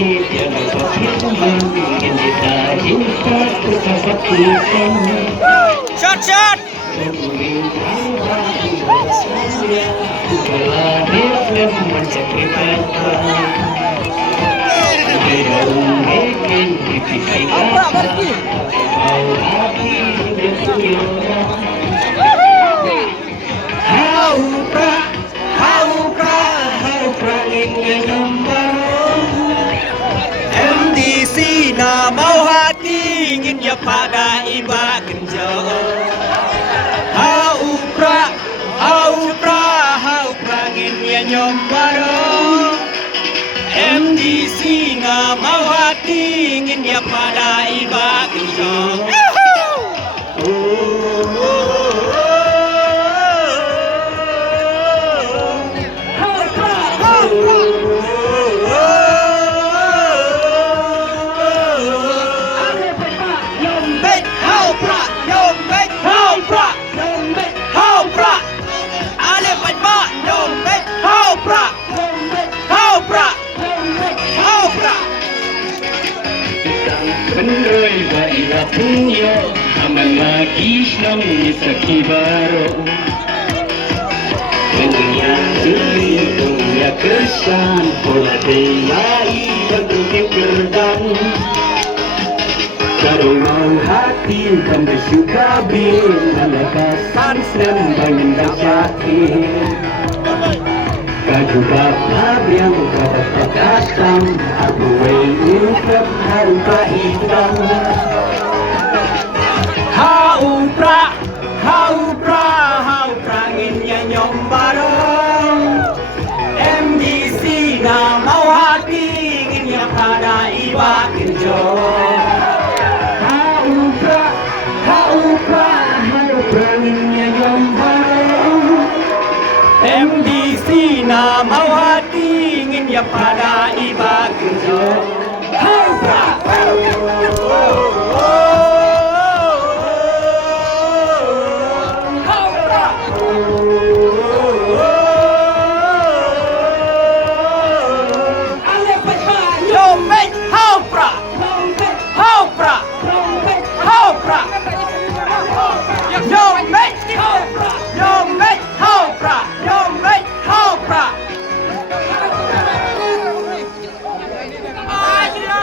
Shot, shot. MDC na mau hati ingin ya pada iba kenjo. Hau pra ingin ya nyombaro. MDC na mau hati ingin ya pada iba kenjo. Penroi baira punyo aman lagi nam nisaki baro dunia kesan pola deyai bertukik gerdang karo mau hati kan bersuka bin alakasan senang bangun dasyati kajuga pabriang kapat kasam aku wengukap haruka hitam hau pra ingin nyombarong MDC na mau hati ingin ya pada iba kerja hau pra ingin nyombarong MDC na mau hati ingin ya pada iba kerja hau pra